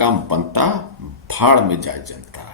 काम बनता, भाड़ में जाए जनता।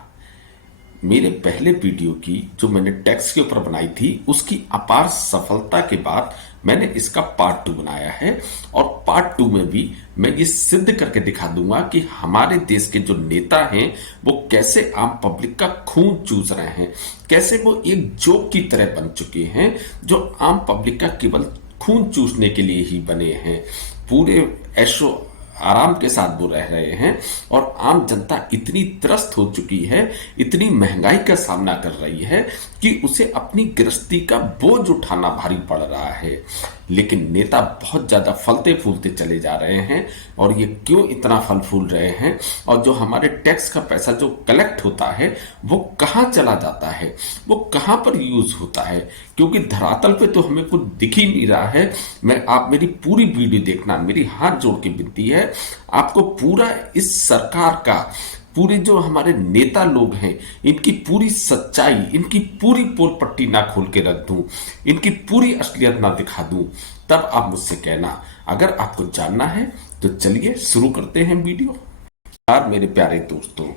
मेरे पहले वीडियो की जो मैंने टैक्स के ऊपर बनाई थी, उसकी अपार सफलता के बाद मैंने इसका पार्ट 2 बनाया है। और पार्ट 2 में भी मैं ये सिद्ध करके दिखा दूंगा कि हमारे देश के जो नेता हैं वो कैसे आम पब्लिक का खून चूस रहे हैं, कैसे वो एक जोक की तरह बन चुके हैं जो आम पब्लिक का केवल खून चूसने के लिए ही बने हैं। पूरे ऐशो आराम के साथ वो रह रहे हैं और आम जनता इतनी त्रस्त हो चुकी है, इतनी महंगाई का सामना कर रही है कि उसे अपनी गृहस्थी का बोझ उठाना भारी पड़ रहा है। लेकिन नेता बहुत ज्यादा फलते फूलते चले जा रहे हैं। और ये क्यों इतना फल फूल रहे हैं, और जो हमारे टैक्स का पैसा जो कलेक्ट होता है वो कहाँ चला जाता है, वो कहाँ पर यूज होता है, क्योंकि धरातल पे तो हमें कुछ दिख ही नहीं रहा है। आप मेरी पूरी वीडियो देखना, मेरी हाथ जोड़ के विनती है, आपको पूरा इस सरकार का, पूरे जो हमारे नेता लोग हैं, इनकी पूरी सच्चाई, इनकी पूरी पोल पट्टी ना खोल के रख दूं, इनकी पूरी असलियत ना दिखा दूं, तब आप मुझसे कहना। अगर आपको जानना है तो चलिए शुरू करते हैं वीडियो। यार मेरे प्यारे दोस्तों,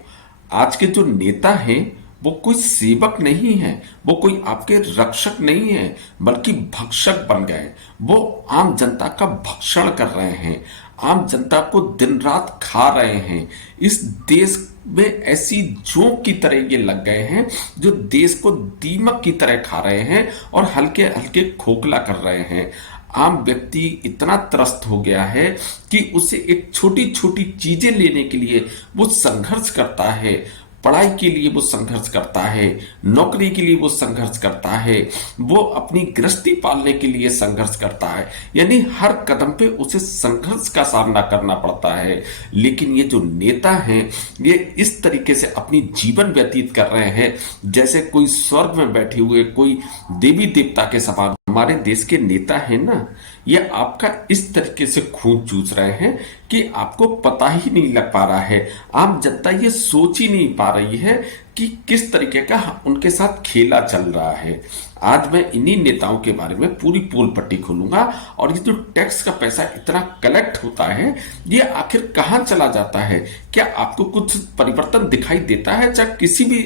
आज के जो नेता हैं वो कोई सेवक नहीं है, वो कोई आपके रक्षक नहीं है, बल्कि भक्षक बन गए। वो आम जनता का भक्षण कर रहे हैं, आम जनता को दिन रात खा रहे हैं। इस देश में ऐसी जोंक की तरह ये लग गए हैं जो देश को दीमक की तरह खा रहे हैं और हल्के हल्के खोखला कर रहे हैं। आम व्यक्ति इतना त्रस्त हो गया है कि उसे एक छोटी छोटी चीजें लेने के लिए वो संघर्ष करता है। पढ़ाई के लिए वो संघर्ष करता है, नौकरी के लिए वो संघर्ष करता है, वो अपनी गृहस्थी पालने के लिए संघर्ष करता है। यानी हर कदम पे उसे संघर्ष का सामना करना पड़ता है। लेकिन ये जो नेता हैं ये इस तरीके से अपनी जीवन व्यतीत कर रहे हैं जैसे कोई स्वर्ग में बैठे हुए कोई देवी देवता के समान। हमारे देश के नेता हैं ना, ये आपका इस तरीके से खून चूस रहे हैं कि आपको पता ही नहीं लग पा रहा है। आम जनता ये सोच ही नहीं पा रही है कि किस तरीके का उनके साथ खेला चल रहा है। आज मैं इन्हीं नेताओं के बारे में पूरी पोल पट्टी खोलूंगा। और ये जो टैक्स का पैसा इतना कलेक्ट होता है ये आखिर कहाँ चला जाता है? क्या आपको कुछ परिवर्तन दिखाई देता है? चाहे किसी भी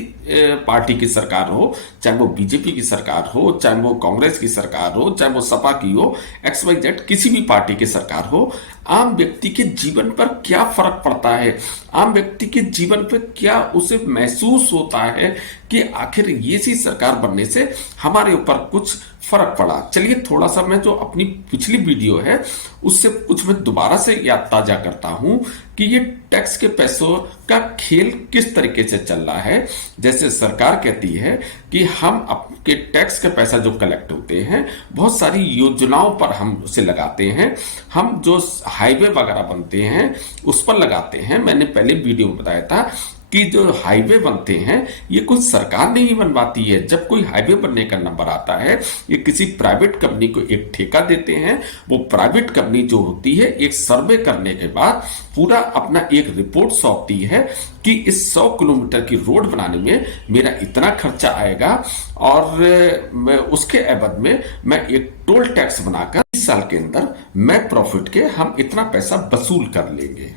पार्टी की सरकार हो, चाहे वो बीजेपी की सरकार हो, चाहे वो कांग्रेस की सरकार हो, चाहे वो सपा की हो, XYZ किसी भी पार्टी की सरकार हो, आम व्यक्ति के जीवन पर क्या फर्क पड़ता है? आम व्यक्ति के जीवन पर क्या उसे महसूस होता है कि आखिर ये सी सरकार बनने से हमारे ऊपर कुछ फर्क पड़ा? चलिए थोड़ा सा मैं जो अपनी पिछली वीडियो है उससे कुछ मैं दोबारा से याद ताजा करता हूं कि ये टैक्स के पैसों का खेल किस तरीके से चल रहा है। जैसे सरकार कहती है कि हम आपके टैक्स के पैसा जो कलेक्ट होते हैं बहुत सारी योजनाओं पर हम उसे लगाते हैं, हम जो हाईवे वगैरह बनते हैं उस पर लगाते हैं। मैंने पहले वीडियो में बताया था कि जो हाईवे बनते हैं ये कोई सरकार नहीं बनवाती है। जब कोई हाईवे बनने का नंबर आता है ये किसी प्राइवेट कंपनी को एक ठेका देते हैं। वो प्राइवेट कंपनी जो होती है एक सर्वे करने के बाद पूरा अपना एक रिपोर्ट सौंपती है कि इस 100 किलोमीटर की रोड बनाने में मेरा इतना खर्चा आएगा और उसके एवज में मैं एक टोल टैक्स बनाकर 20 साल के अंदर मैं प्रॉफिट के हम इतना पैसा वसूल कर लेंगे।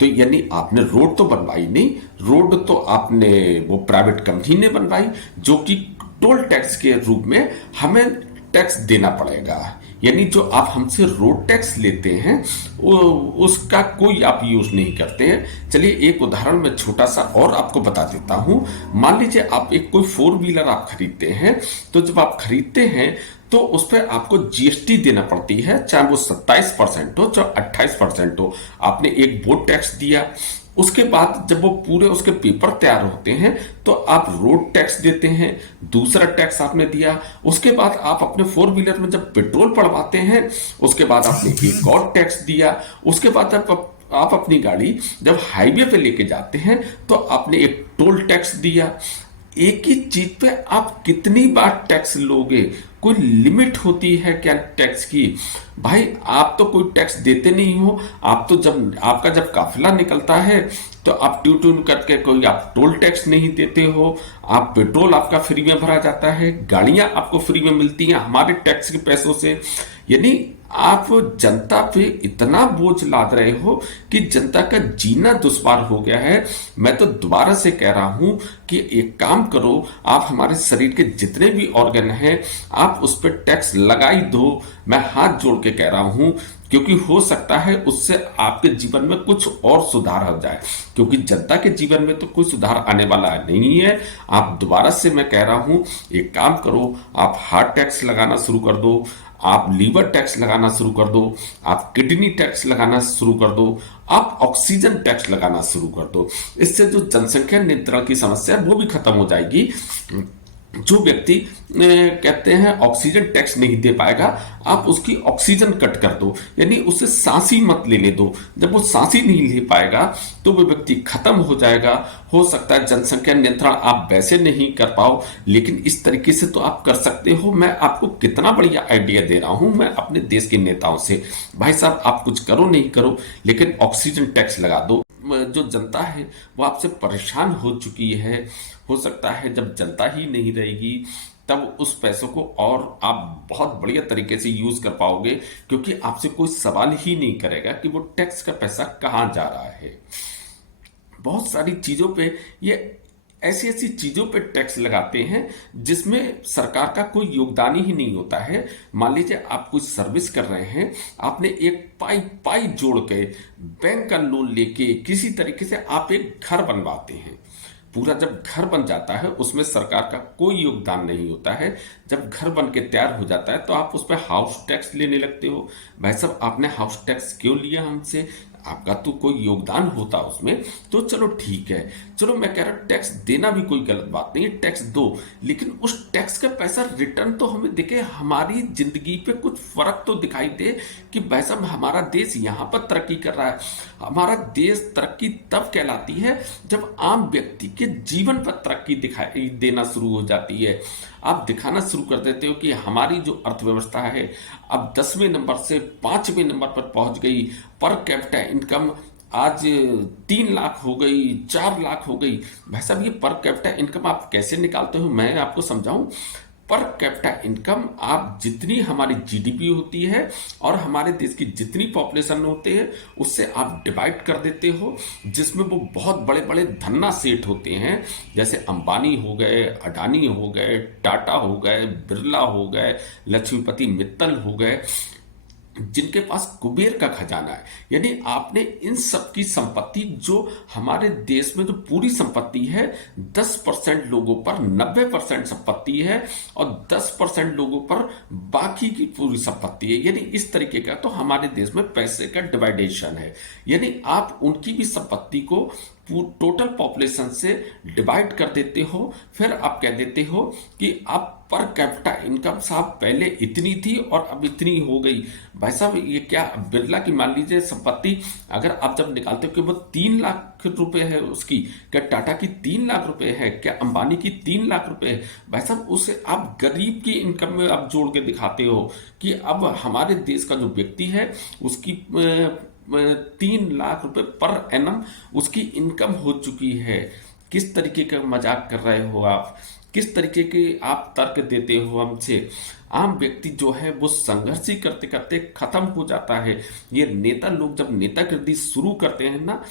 तो यानी आपने रोड तो बनवाई नहीं, रोड तो आपने वो प्राइवेट कंपनी ने बनवाई जो कि टोल टैक्स के रूप में हमें टैक्स देना पड़ेगा। यानी जो आप हमसे रोड टैक्स लेते हैं उसका कोई आप यूज नहीं करते हैं। चलिए एक उदाहरण मैं छोटा सा और आपको बता देता हूं। मान लीजिए आप एक कोई 4 व्हीलर आप खरीदते हैं, तो जब आप खरीदते हैं तो उस पर आपको जीएसटी देना पड़ती है, चाहे वो 27% हो चाहे 28% हो। आपने एक बोर्ड टैक्स दिया, उसके बाद जब वो पूरे उसके पेपर तैयार होते हैं तो आप रोड टैक्स देते हैं, दूसरा टैक्स आपने दिया। उसके बाद आप अपने 4 व्हीलर में जब पेट्रोल पड़वाते हैं उसके बाद आपने एक और टैक्स दिया। उसके बाद आप अपनी गाड़ी जब हाईवे पे लेके जाते हैं तो आपने एक टोल टैक्स दिया। एक ही चीज पे आप कितनी बार टैक्स लोगे? कोई लिमिट होती है क्या टैक्स की? भाई आप तो कोई टैक्स देते नहीं हो। आप तो जब आपका जब काफिला निकलता है तो आप ट्यून ट्यून करके कोई आप टोल टैक्स नहीं देते हो। आप पेट्रोल आपका फ्री में भरा जाता है, गाड़ियां आपको फ्री में मिलती हैं हमारे टैक्स के पैसों से। यानी आप जनता पे इतना बोझ लाद रहे हो कि जनता का जीना दुश्वार हो गया है। मैं तो दोबारा से कह रहा हूं कि एक काम करो, आप हमारे शरीर के जितने भी ऑर्गन हैं आप उस पर टैक्स लगा ही दो। मैं हाथ जोड़ के कह रहा हूं, क्योंकि हो सकता है उससे आपके जीवन में कुछ और सुधार हो जाए, क्योंकि जनता के जीवन में तो कोई सुधार आने वाला नहीं है। आप दोबारा से मैं कह रहा हूं, एक काम करो, आप हार्ट टैक्स लगाना शुरू कर दो, आप लीवर टैक्स लगाना शुरू कर दो, आप किडनी टैक्स लगाना शुरू कर दो, आप ऑक्सीजन टैक्स लगाना शुरू कर दो। इससे जो जनसंख्या नियंत्रण की समस्या है वो भी खत्म हो जाएगी। जो व्यक्ति कहते हैं ऑक्सीजन टैक्स नहीं दे पाएगा, आप उसकी ऑक्सीजन कट कर दो, यानी उसे सांस ही मत लेने दो। जब वो सांस ही नहीं ले पाएगा तो वो व्यक्ति खत्म हो जाएगा। हो सकता है जनसंख्या नियंत्रण आप वैसे नहीं कर पाओ, लेकिन इस तरीके से तो आप कर सकते हो। मैं आपको कितना बढ़िया आइडिया दे रहा हूं मैं अपने देश के नेताओं से। भाई साहब, आप कुछ करो नहीं करो, लेकिन ऑक्सीजन टैक्स लगा दो। जो जनता है वो आपसे परेशान हो चुकी है। हो सकता है जब जनता ही नहीं रहेगी तब उस पैसों को और आप बहुत बढ़िया तरीके से यूज कर पाओगे, क्योंकि आपसे कोई सवाल ही नहीं करेगा कि वो टैक्स का पैसा कहाँ जा रहा है। बहुत सारी चीजों पे ये ऐसी ऐसी चीजों पे टैक्स लगाते हैं जिसमें सरकार का कोई योगदान ही नहीं होता है। मान लीजिए आप कुछ सर्विस कर रहे हैं, आपने एक पाई पाई जोड़ के बैंक का लोन लेके किसी तरीके से आप एक घर बनवाते हैं। पूरा जब घर बन जाता है उसमें सरकार का कोई योगदान नहीं होता है। जब घर बन के तैयार हो जाता है तो आप उस पर हाउस टैक्स लेने लगते हो। भाई साहब, आपने हाउस टैक्स क्यों लिया हमसे? आपका तो कोई योगदान होता उसमें तो चलो ठीक है। चलो मैं कह रहा हूं टैक्स देना भी कोई गलत बात नहीं है, टैक्स दो, लेकिन उस टैक्स का पैसा रिटर्न तो हमें दिखे, हमारी जिंदगी पे कुछ फर्क तो दिखाई दे कि भाई साहब हमारा देश यहाँ पर तरक्की कर रहा है। हमारा देश तरक्की तब कहलाती है जब आम व्यक्ति के जीवन पर तरक्की दिखाई देना शुरू हो जाती है। आप दिखाना शुरू कर देते हो कि हमारी जो अर्थव्यवस्था है अब 10वें नंबर से 5वें नंबर पर पहुंच गई। पर कैपिटा इनकम आज 3 लाख हो गई, 4 लाख हो गई। भाई साहब, ये पर कैपिटा इनकम आप कैसे निकालते हो मैं आपको समझाऊं। पर कैपिटा इनकम आप जितनी हमारी जीडीपी होती है और हमारे देश की जितनी पॉपुलेशन होती है उससे आप डिवाइड कर देते हो, जिसमें वो बहुत बड़े बड़े धन्ना सेठ होते हैं, जैसे अंबानी हो गए, अडानी हो गए, टाटा हो गए, बिरला हो गए, लक्ष्मीपति मित्तल हो गए, जिनके पास कुबेर का खजाना है। यानी आपने इन सब की संपत्ति, जो हमारे देश में जो पूरी संपत्ति है 10% लोगों पर 90% संपत्ति है और 10% लोगों पर बाकी की पूरी संपत्ति है। यानी इस तरीके का तो हमारे देश में पैसे का डिवाइडेशन है। यानी आप उनकी भी संपत्ति को टोटल पॉपुलेशन से डिवाइड कर देते हो, फिर आप कह देते हो कि आप पर कैपिटा इनकम साहब पहले इतनी थी और अब इतनी हो गई। भाई साहब, ये क्या बिरला की मान लीजिए संपत्ति अगर आप जब निकालते हो कि वो 3 लाख रुपए है उसकी, क्या टाटा की 3 लाख रुपए है, क्या अंबानी की 3 लाख रुपए है? भाई साहब, उसे आप गरीब की इनकम में आप जोड़ के दिखाते हो कि अब हमारे देश का जो व्यक्ति है उसकी 3 लाख रुपए पर एनम उसकी इनकम हो चुकी है। किस तरीके का मजाक कर रहे हो आप? किस तरीके के आप तर्क देते हो हमसे? आम व्यक्ति जो है वो संघर्ष ही करते करते खत्म हो जाता है। ये नेता लोग जब नेतागिरी शुरू करते हैं ना,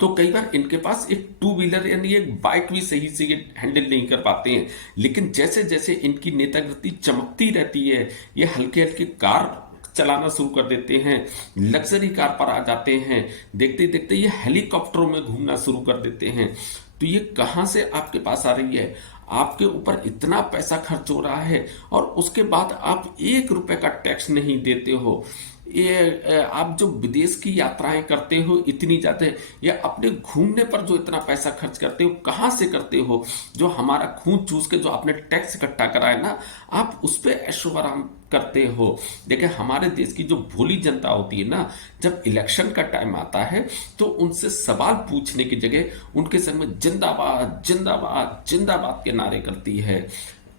तो कई बार इनके पास एक टू व्हीलर यानी एक बाइक भी सही से ये हैंडल नहीं कर पाते हैं, लेकिन जैसे जैसे इनकी नेतागिरी चमकती रहती है, ये हल्के हल्के कार चलाना शुरू कर देते हैं, लग्जरी कार पर आ जाते हैं, देखते देखते ये हेलीकॉप्टरों में घूमना शुरू कर देते हैं। तो ये कहां से आपके पास आ रही है? आपके ऊपर इतना पैसा खर्च हो रहा है और उसके बाद आप 1 रुपए का टैक्स नहीं देते हो। ये आप जो विदेश की यात्राएं करते हो इतनी ज्यादा, या अपने घूमने पर जो इतना पैसा खर्च करते हो कहां से करते हो? जो हमारा खून चूस के जो आपने टैक्स इकट्ठा करा है ना, आप उस पर ऐशो आराम करते हो। देखिए, हमारे देश की जो भोली जनता होती है ना, जब इलेक्शन का टाइम आता है तो उनसे सवाल पूछने की जगह उनके संग में जिंदाबाद जिंदाबाद जिंदाबाद के नारे करती है।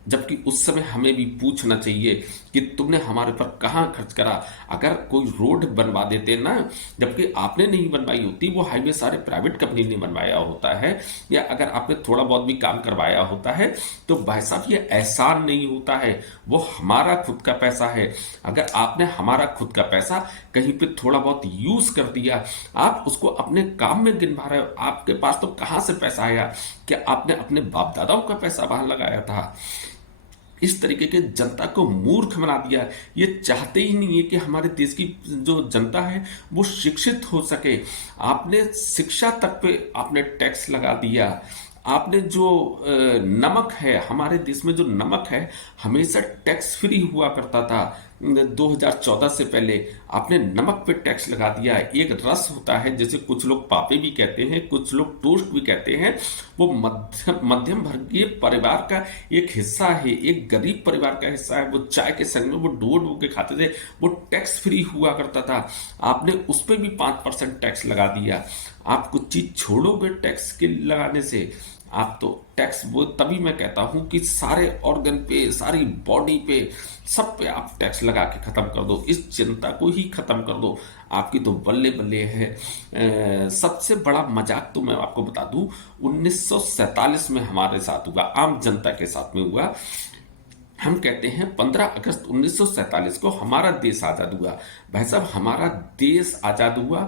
जबकि उस समय हमें भी पूछना चाहिए कि तुमने हमारे पर कहाँ खर्च करा। अगर कोई रोड बनवा देते ना, जबकि आपने नहीं बनवाई होती, वो हाईवे सारे प्राइवेट कंपनी ने बनवाया होता है, या अगर आपने थोड़ा बहुत भी काम करवाया होता है, तो भाई साहब ये एहसान नहीं होता है, वो हमारा खुद का पैसा है। अगर आपने हमारा खुद का पैसा कहीं पे थोड़ा बहुत यूज कर दिया, आप उसको अपने काम में गिनवा रहे हो, आपके पास तो कहाँ से पैसा आया? क्या आपने अपने बाप दादाओं का पैसा वहां लगाया था? इस तरीके के जनता को मूर्ख बना दिया। ये चाहते ही नहीं है कि हमारे देश की जो जनता है वो शिक्षित हो सके। आपने शिक्षा तक पे आपने टैक्स लगा दिया। आपने जो नमक है, हमारे देश में जो नमक है हमेशा टैक्स फ्री हुआ करता था। 2014 से पहले आपने नमक पे टैक्स लगा दिया। एक रस होता है, जैसे कुछ लोग पापे भी कहते हैं, कुछ लोग टोस्ट भी कहते हैं, वो मध्यम वर्गीय परिवार का एक हिस्सा है, एक गरीब परिवार का हिस्सा है। वो चाय के संग में वो डूब के खाते थे, वो टैक्स फ्री हुआ करता था। आपने उस पर भी 5% टैक्स लगा दिया। आप कुछ चीज छोड़ोगे टैक्स के लगाने से? आप तो टैक्स, वो तभी मैं कहता हूं कि सारे ऑर्गन पे, सारी बॉडी पे, सब पे आप टैक्स लगा के खत्म कर दो, इस जनता को ही खत्म कर दो। आपकी तो बल्ले बल्ले है। सबसे बड़ा मजाक तो मैं आपको बता दूं, 1947 में हमारे साथ हुआ, आम जनता के साथ में हुआ। हम कहते हैं 15 अगस्त 1947 को हमारा देश आजाद हुआ। भाई साहब, हमारा देश आजाद हुआ,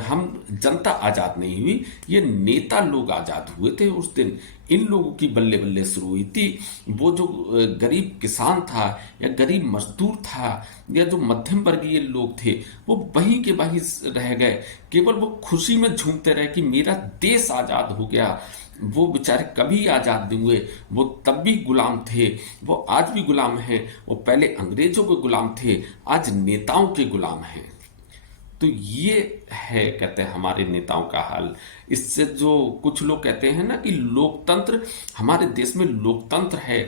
हम जनता आजाद नहीं हुई, ये नेता लोग आजाद हुए थे उस दिन। इन लोगों की बल्ले बल्ले शुरू हुई थी। वो जो गरीब किसान था या गरीब मजदूर था या जो मध्यम वर्गीय लोग थे, वो वहीं के वहीं रह गए। केवल वो खुशी में झूमते रहे कि मेरा देश आजाद हो गया। वो बेचारे कभी आजाद नहीं हुए, वो तब भी गुलाम थे, वो आज भी गुलाम हैं। वो पहले अंग्रेजों के गुलाम थे, आज नेताओं के गुलाम हैं। तो ये है, कहते हैं, हमारे नेताओं का हाल। इससे जो कुछ लोग कहते हैं ना कि लोकतंत्र, हमारे देश में लोकतंत्र है।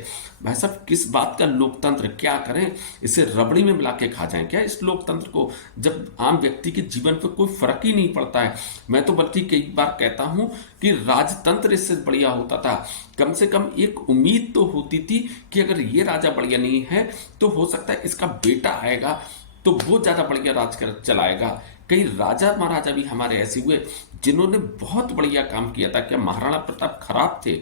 भाई साहब, किस बात का लोकतंत्र? क्या करें, इसे रबड़ी में मिला के खा जाएं क्या इस लोकतंत्र को, जब आम व्यक्ति के जीवन पर कोई फर्क ही नहीं पड़ता है। मैं तो बल्कि कई बार कहता हूं कि राजतंत्र इससे बढ़िया होता था। कम से कम एक उम्मीद तो होती थी कि अगर ये राजा बढ़िया नहीं है तो हो सकता है इसका बेटा आएगा तो वो ज्यादा बढ़िया राज कर चलाएगा। कई राजा महाराजा भी हमारे ऐसे हुए जिन्होंने बहुत बढ़िया काम किया था। क्या महाराणा प्रताप खराब थे?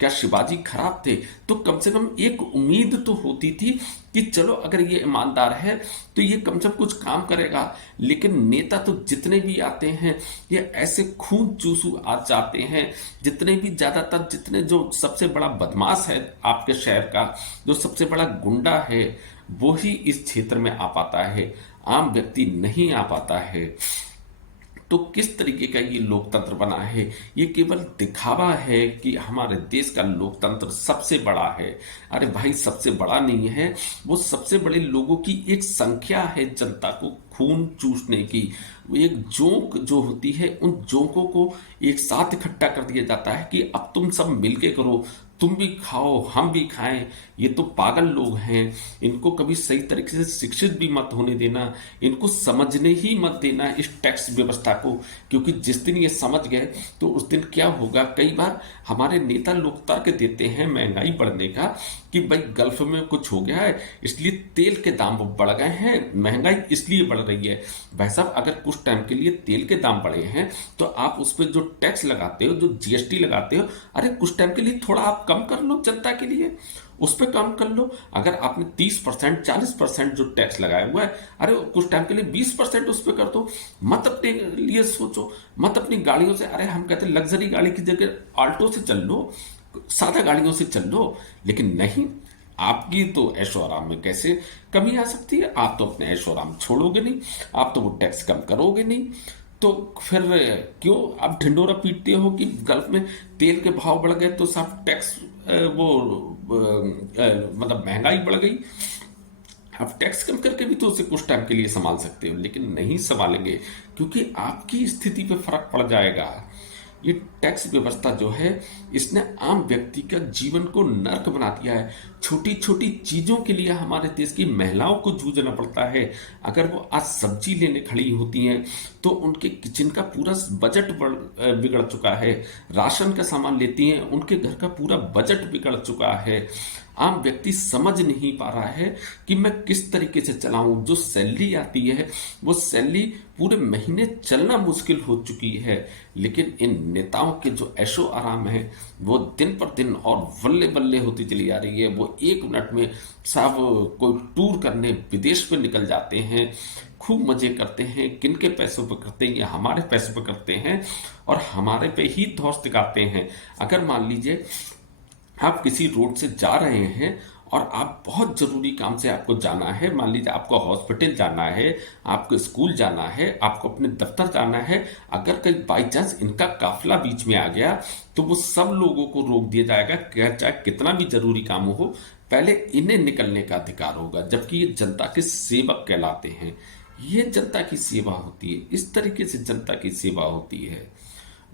क्या शिवाजी खराब थे? तो कम से कम एक उम्मीद तो होती थी कि चलो अगर ये ईमानदार है तो ये कम से कम कुछ काम करेगा। लेकिन नेता तो जितने भी आते हैं ये ऐसे खून चूसू आ जाते हैं। जितने भी, ज्यादातर जितने, जो सबसे बड़ा बदमाश है आपके शहर का, जो सबसे बड़ा गुंडा है, वो ही इस क्षेत्र में आ पाता है, आम व्यक्ति नहीं आ पाता है। तो किस तरीके का ये लोकतंत्र बना है? ये केवल दिखावा है कि हमारे देश का लोकतंत्र सबसे बड़ा है। अरे भाई, सबसे बड़ा नहीं है, वो सबसे बड़े लोगों की एक संख्या है जनता को खून चूसने की। एक जोंक जो होती है, उन जोंकों को एक साथ इकट्ठा कर दिया जाता है कि अब तुम सब मिलके करो, तुम भी खाओ हम भी खाएं। ये तो पागल लोग हैं, इनको कभी सही तरीके से शिक्षित भी मत होने देना, इनको समझने ही मत देना इस टैक्स व्यवस्था को। क्योंकि जिस दिन ये समझ गए तो उस दिन क्या होगा। कई बार हमारे नेता लोग तर्क देते हैं महंगाई बढ़ने का कि भाई गल्फ में कुछ हो गया है इसलिए तेल के दाम बढ़ गए हैं, महंगाई इसलिए बढ़ रही है। भाई साहब, अगर कुछ टाइम के लिए तेल के दाम बढ़े हैं तो आप उस पर जो टैक्स लगाते हो, जो जीएसटी लगाते हो, अरे कुछ टाइम के लिए थोड़ा आप कम कर लो, जनता के लिए उस पर कम कर लो। अगर आपने 30% 40% जो टैक्स लगाया हुआ है, अरे कुछ टाइम के लिए 20% उस पर कर दो। मत अपने लिए सोचो, मत अपनी गाड़ियों से, अरे हम कहते हैं लग्जरी गाड़ी की जगह ऑल्टो से चल लो, सादा गाड़ियों से चल लो। लेकिन नहीं, आपकी तो ऐशो आराम में कैसे कमी आ सकती है? आप तो अपने ऐशो आराम छोड़ोगे नहीं, आप तो वो टैक्स कम करोगे नहीं। तो फिर क्यों आप ढिंडोरा पीटते हो कि गल्फ में तेल के भाव बढ़ गए तो सब टैक्स, मतलब महंगाई बढ़ गई। आप टैक्स कम करके भी तो उसे कुछ टाइम के लिए संभाल सकते हो, लेकिन नहीं संभालेंगे क्योंकि आपकी स्थिति पे फर्क पड़ जाएगा। ये टैक्स व्यवस्था जो है, इसने आम व्यक्ति का जीवन को नर्क बना दिया है। छोटी छोटी चीजों के लिए हमारे देश की महिलाओं को जूझना पड़ता है। अगर वो आज सब्जी लेने खड़ी होती हैं तो उनके किचन का पूरा बजट बिगड़ चुका है। राशन का सामान लेती हैं, उनके घर का पूरा बजट बिगड़ चुका है। आम व्यक्ति समझ नहीं पा रहा है कि मैं किस तरीके से चलाऊं। जो सैलरी आती है वो सैलरी पूरे महीने चलना मुश्किल हो चुकी है, लेकिन इन नेताओं के जो ऐशो आराम है वो दिन पर दिन और बल्ले बल्ले होती चली जा रही है। वो 1 मिनट में साहब कोई टूर करने विदेश में निकल जाते हैं, खूब मजे करते हैं। किनके पैसों पर करते हैं? या हमारे पैसों पर करते हैं और हमारे पे ही धौंस दिखाते हैं। अगर मान लीजिए आप किसी रोड से जा रहे हैं और आप बहुत जरूरी काम से आपको जाना है, मान लीजिए आपको हॉस्पिटल जाना है, आपको स्कूल जाना है, आपको अपने दफ्तर जाना है, अगर कहीं बाई चांस इनका काफिला बीच में आ गया तो वो सब लोगों को रोक दिया जाएगा, चाहे कितना भी जरूरी काम हो, पहले इन्हें निकलने का अधिकार होगा, जबकि ये जनता के सेवक कहलाते हैं। ये जनता की सेवा होती है, इस तरीके से जनता की सेवा होती है।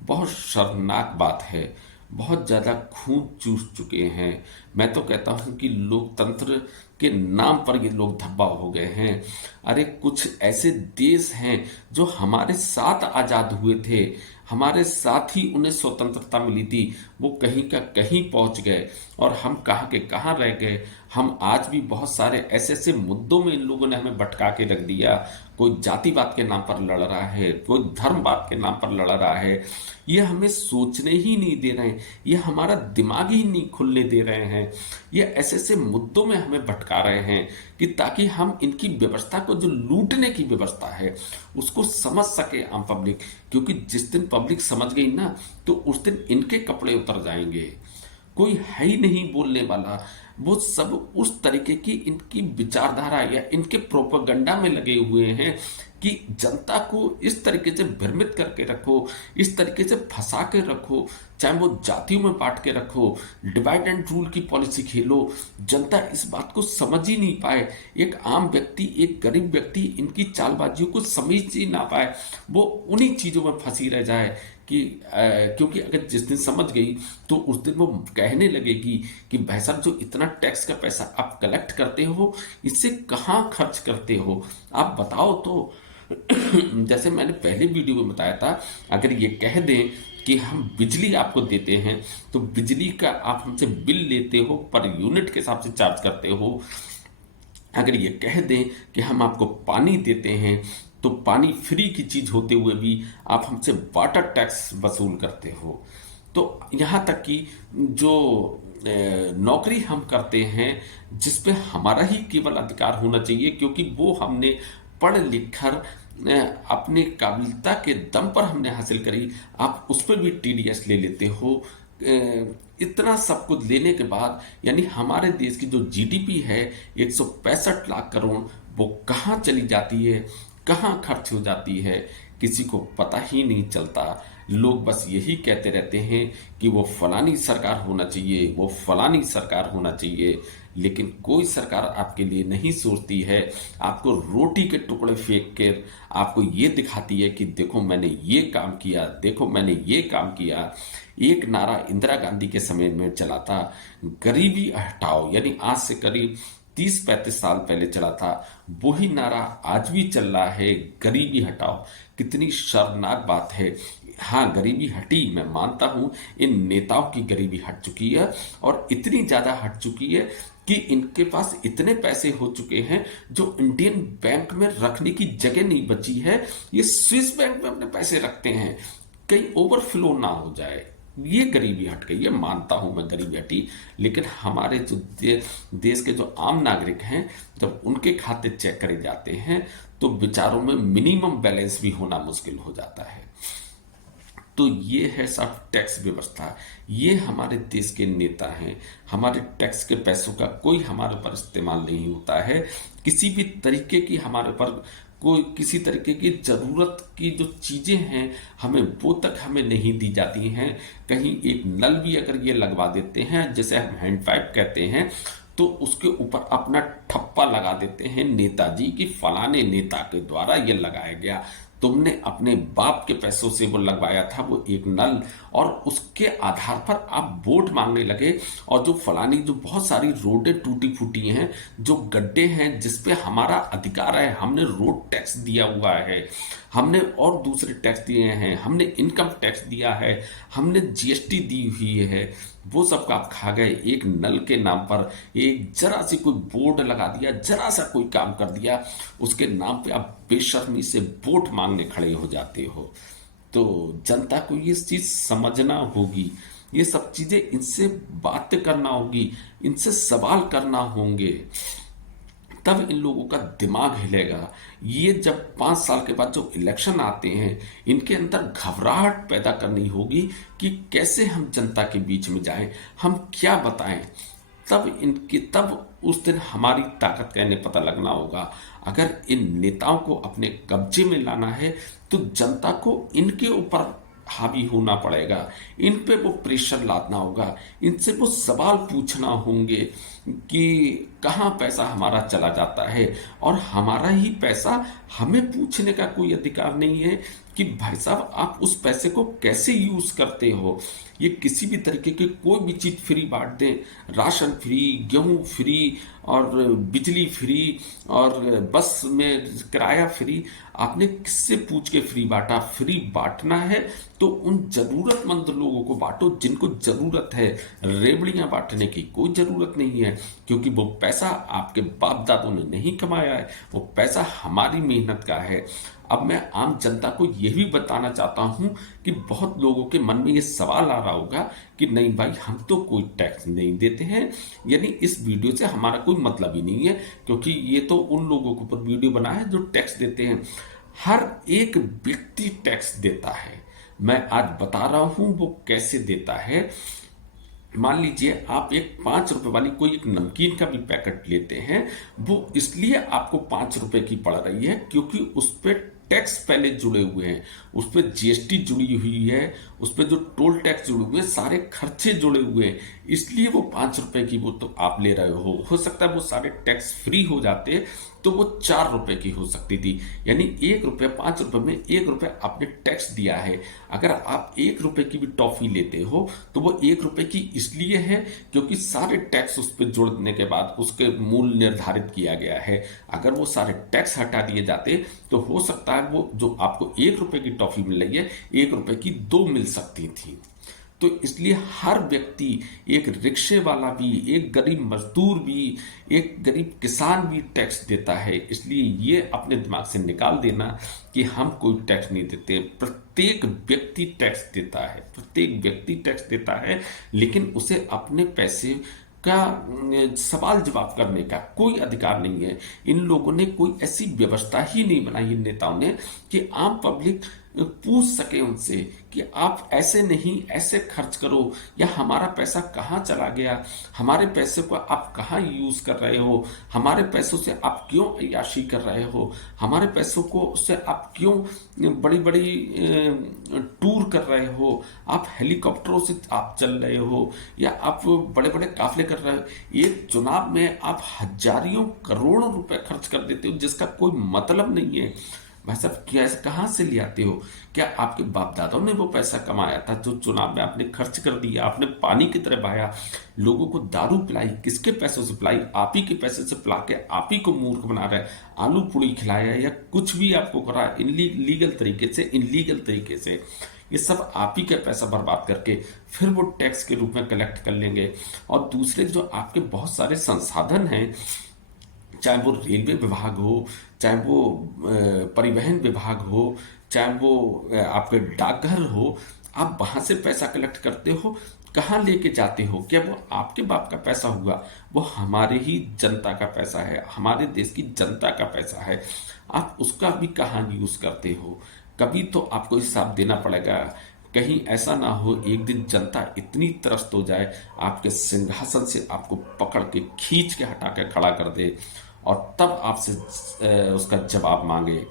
बहुत शर्मनाक बात है। बहुत ज़्यादा खून चूस चुके हैं। मैं तो कहता हूं कि लोकतंत्र के नाम पर ये लोग धब्बा हो गए हैं। अरे कुछ ऐसे देश हैं जो हमारे साथ आज़ाद हुए थे, हमारे साथ ही उन्हें स्वतंत्रता मिली थी, वो कहीं का कहीं पहुंच गए और हम कहाँ के कहाँ रह गए। हम आज भी बहुत सारे ऐसे ऐसे मुद्दों में इन लोगों ने हमें भटका के रख दिया। कोई जातिवाद के नाम पर लड़ रहा है, कोई धर्मवाद के नाम पर लड़ रहा है। ये हमें सोचने ही नहीं दे रहे हैं, ये हमारा दिमाग ही नहीं खुलने दे रहे हैं। ये ऐसे ऐसे मुद्दों में हमें भटका रहे हैं कि ताकि हम इनकी व्यवस्था को, जो लूटने की व्यवस्था है, उसको समझ सके आम पब्लिक। क्योंकि जिस दिन पब्लिक समझ गई ना, तो उस दिन इनके कपड़े उतर जाएंगे। कोई है ही नहीं बोलने वाला। वो सब उस तरीके की इनकी विचारधारा या इनके प्रोपेगेंडा में लगे हुए हैं कि जनता को इस तरीके से भ्रमित करके रखो, इस तरीके से फंसा के रखो, चाहे वो जातियों में बांट के रखो, डिवाइड एंड रूल की पॉलिसी खेलो। जनता इस बात को समझ ही नहीं पाए। एक आम व्यक्ति, एक गरीब व्यक्ति इनकी चालबाजियों को समझ ही ना पाए, वो उन्हीं चीजों में फंसी रह जाए कि क्योंकि अगर जिस दिन समझ गई तो उस दिन वो कहने लगेगी कि भाई साहब, जो इतना टैक्स का पैसा आप कलेक्ट करते हो, इससे कहाँ खर्च करते हो, आप बताओ तो। जैसे मैंने पहले वीडियो में बताया था, अगर ये कह दें कि हम बिजली आपको देते हैं, तो बिजली का आप हमसे बिल लेते हो, पर यूनिट के हिसाब से चार्ज करते हो। अगर ये कह दें कि हम आपको पानी देते हैं, तो पानी फ्री की चीज होते हुए भी आप हमसे वाटर टैक्स वसूल करते हो। तो यहाँ तक कि जो नौकरी हम करते हैं, जिस पे हमारा ही केवल अधिकार होना चाहिए, क्योंकि वो हमने पढ़ लिख कर अपने काबिलियता के दम पर हमने हासिल करी, आप उस पर भी टीडीएस ले लेते हो। इतना सब कुछ लेने के बाद, यानी हमारे देश की जो जीडीपी है 165 लाख करोड़, वो कहाँ चली जाती है, कहाँ खर्च हो जाती है, किसी को पता ही नहीं चलता। लोग बस यही कहते रहते हैं कि वो फलानी सरकार होना चाहिए, वो फलानी सरकार होना चाहिए, लेकिन कोई सरकार आपके लिए नहीं सोचती है। आपको रोटी के टुकड़े फेंक कर आपको ये दिखाती है कि देखो मैंने ये काम किया, देखो मैंने ये काम किया। एक नारा इंदिरा गांधी के समय में चला था, गरीबी हटाओ, यानी आज से करीब 30-35 साल पहले चला था। वही नारा आज भी चल रहा है, गरीबी हटाओ। कितनी शर्मनाक बात है। हाँ, गरीबी हटी, मैं मानता हूं, इन नेताओं की गरीबी हट चुकी है, और इतनी ज्यादा हट चुकी है कि इनके पास इतने पैसे हो चुके हैं जो इंडियन बैंक में रखने की जगह नहीं बची है। ये स्विस बैंक में अपने पैसे रखते हैं, कहीं ओवरफ्लो ना हो जाए। ये गरीबी हट गई है, मानता हूं मैं, गरीबी हटी। लेकिन हमारे जो देश के जो आम नागरिक हैं, जब उनके खाते चेक करे जाते हैं, तो विचारों में मिनिमम बैलेंस भी होना मुश्किल हो जाता है। तो ये है सब टैक्स व्यवस्था। ये हमारे देश के नेता हैं। हमारे टैक्स के पैसों का कोई हमारे ऊपर इस्तेमाल नहीं होता है। किसी भी तरीके की हमारे ऊपर कोई किसी तरीके की जरूरत की जो चीजें हैं, हमें वो तक हमें नहीं दी जाती हैं। कहीं एक नल भी अगर ये लगवा देते हैं, जैसे हम हैंड पाइप कहते हैं, तो उसके ऊपर अपना ठप्पा लगा देते हैं नेताजी की, फलाने नेता के द्वारा ये लगाया गया। तुमने अपने बाप के पैसों से वो लगवाया था वो एक नल, और उसके आधार पर आप वोट मांगने लगे। और जो फलानी, जो बहुत सारी रोडें टूटी फूटी हैं, जो गड्ढे हैं जिसपे हमारा अधिकार है, हमने रोड टैक्स दिया हुआ है, हमने और दूसरे टैक्स दिए हैं, हमने इनकम टैक्स दिया है, हमने जीएसटी दी हुई है, वो सब आप खा गए। एक नल के नाम पर एक जरा सी कोई बोर्ड लगा दिया, जरा सा कोई काम कर दिया, उसके नाम पे आप बेशर्मी से वोट मांगने खड़े हो जाते हो। तो जनता को ये चीज समझना होगी, ये सब चीजें इनसे बात करना होगी, इनसे सवाल करना होंगे, तब इन लोगों का दिमाग हिलेगा। ये जब 5 साल के बाद जो इलेक्शन आते हैं, इनके अंदर घबराहट पैदा करनी होगी कि कैसे हम जनता के बीच में जाएं, हम क्या बताएं। तब उस दिन हमारी ताकत का इन्हें पता लगना होगा। अगर इन नेताओं को अपने कब्जे में लाना है तो जनता को इनके ऊपर हावी होना पड़ेगा, इन पे वो प्रेशर लादना होगा, इनसे वो सवाल पूछना होंगे कि कहाँ पैसा हमारा चला जाता है, और हमारा ही पैसा, हमें पूछने का कोई अधिकार नहीं है कि भाई साहब आप उस पैसे को कैसे यूज करते हो। ये किसी भी तरीके की कोई भी चीज फ्री बांट दें, राशन फ्री, गेहूं फ्री, और बिजली फ्री, और बस में किराया फ्री, आपने किससे पूछ के फ्री बांटा? फ्री बांटना है तो उन जरूरतमंद लोगों को बांटो जिनको जरूरत है। रेवड़ियां बांटने की कोई जरूरत नहीं है, क्योंकि वो पैसा आपके बाप दादों ने नहीं कमाया है, वो पैसा हमारी मेहनत का है। अब मैं आम जनता को यह भी बताना चाहता हूं कि बहुत लोगों के मन में ये सवाल आ रहा होगा कि नहीं भाई, हम तो कोई टैक्स नहीं देते हैं, यानी इस वीडियो से हमारा कोई मतलब ही नहीं है, क्योंकि ये तो उन लोगों के ऊपर वीडियो बना है जो टैक्स देते हैं। हर एक व्यक्ति टैक्स देता है। मैं आज बता रहा हूं वो कैसे देता है। मान लीजिए आप एक 5 रुपए वाली कोई एक नमकीन का भी पैकेट लेते हैं, वो इसलिए आपको 5 रुपए की पड़ रही है क्योंकि उस पर टैक्स पहले जुड़े हुए हैं, उस पर जीएसटी जुड़ी हुई है, उस पर जो टोल टैक्स जुड़े हुए हैं, सारे खर्चे जुड़े हुए हैं, इसलिए वो 5 रुपए की वो तो आप ले रहे हो सकता है वो सारे टैक्स फ्री हो जाते तो वो 4 रुपए की हो सकती थी। यानी 1 रुपये, 5 रुपए में 1 रुपये आपने टैक्स दिया है। अगर आप 1 रुपए की भी टॉफी लेते हो तो वो 1 रुपए की इसलिए है क्योंकि सारे टैक्स उस पर जोड़ने के बाद उसके मूल्य निर्धारित किया गया है। अगर वो सारे टैक्स हटा दिए जाते तो हो सकता है वो जो आपको 1 रुपए की टॉफी मिल रही है, 1 रुपए की 2 मिल सकती थी। तो इसलिए हर व्यक्ति, एक रिक्शे वाला भी, एक गरीब मजदूर भी, एक गरीब किसान भी टैक्स देता है। इसलिए ये अपने दिमाग से निकाल देना कि हम कोई टैक्स नहीं देते। प्रत्येक व्यक्ति टैक्स देता है, प्रत्येक व्यक्ति टैक्स देता है, लेकिन उसे अपने पैसे का सवाल जवाब करने का कोई अधिकार नहीं है। इन लोगों ने कोई ऐसी व्यवस्था ही नहीं बनाई, इन नेताओं ने, कि आम पब्लिक पूछ सके उनसे कि आप ऐसे नहीं ऐसे खर्च करो, या हमारा पैसा कहाँ चला गया, हमारे पैसे को आप कहाँ यूज कर रहे हो, हमारे पैसों से आप क्यों अय्याशी कर रहे हो, हमारे पैसों को से आप क्यों बड़ी बड़ी टूर कर रहे हो, आप हेलीकॉप्टरों से आप चल रहे हो, या आप बड़े बड़े काफले कर रहे हो। एक चुनाव में आप हजारियों करोड़ों रुपए खर्च कर देते हो जिसका कोई मतलब नहीं है। भाई साहब, क्या कहाँ से ले आते हो? क्या आपके बाप दादाओं ने वो पैसा कमाया था जो चुनाव में आपने खर्च कर दिया? आपने पानी की तरह बहाया, लोगों को दारू पिलाई, किसके पैसों से पिलाई? आप ही के पैसे से पिला के आप ही को मूर्ख बना रहे। आलू पूड़ी खिलाया या कुछ भी आपको करा इनलीगल तरीके से, इनलीगल तरीके से, ये सब आप ही का पैसा बर्बाद करके फिर वो टैक्स के रूप में कलेक्ट कर लेंगे। और दूसरे जो आपके बहुत सारे संसाधन हैं, चाहे वो रेलवे विभाग हो, चाहे वो परिवहन विभाग हो, चाहे वो आपके डाकघर हो, आप वहां से पैसा कलेक्ट करते हो, कहाँ लेके जाते हो? क्या वो आपके बाप का पैसा हुआ? वो हमारे ही जनता का पैसा है, हमारे देश की जनता का पैसा है। आप उसका भी कहाँ यूज करते हो? कभी तो आपको हिसाब देना पड़ेगा। कहीं ऐसा ना हो एक दिन जनता इतनी त्रस्त हो जाए, आपके सिंहासन से आपको पकड़ के खींच के हटा के खड़ा कर दे, और तब आपसे उसका जवाब मांगे।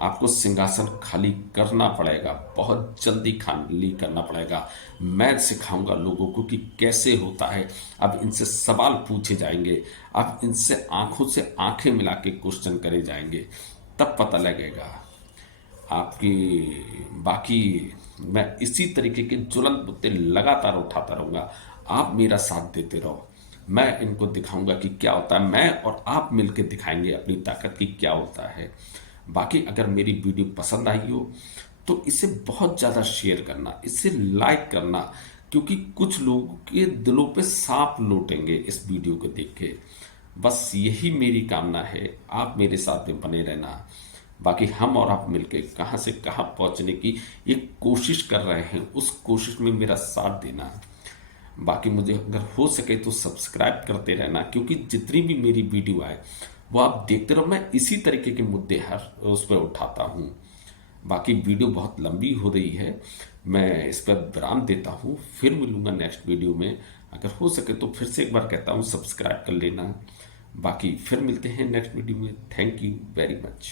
आपको सिंहासन खाली करना पड़ेगा, बहुत जल्दी खाली करना पड़ेगा। मैं सिखाऊंगा लोगों को कि कैसे होता है। अब इनसे सवाल पूछे जाएंगे, अब इनसे आंखों से आंखें मिला के क्वेश्चन करे जाएंगे, तब पता लगेगा आपकी। बाकी मैं इसी तरीके के ज्वलंत मुद्दे लगातार उठाता रहूंगा, आप मेरा साथ देते रहो। मैं इनको दिखाऊंगा कि क्या होता है, मैं और आप मिलकर दिखाएंगे अपनी ताकत की क्या होता है। बाकी अगर मेरी वीडियो पसंद आई हो तो इसे बहुत ज़्यादा शेयर करना, इसे लाइक करना, क्योंकि कुछ लोगों के दिलों पे सांप लौटेंगे इस वीडियो को देख के। बस यही मेरी कामना है, आप मेरे साथ में बने रहना। बाकी हम और आप मिलके कहाँ से कहाँ पहुँचने की एक कोशिश कर रहे हैं, उस कोशिश में मेरा साथ देना। बाकी मुझे अगर हो सके तो सब्सक्राइब करते रहना, क्योंकि जितनी भी मेरी वीडियो आए वो आप देखते रहो, मैं इसी तरीके के मुद्दे हर उस पर उठाता हूँ। बाकी वीडियो बहुत लंबी हो रही है, मैं इस पर विराम देता हूँ, फिर मिलूंगा नेक्स्ट वीडियो में। अगर हो सके तो फिर से एक बार कहता हूँ सब्सक्राइब कर लेना। बाकी फिर मिलते हैं नेक्स्ट वीडियो में। Thank you very much.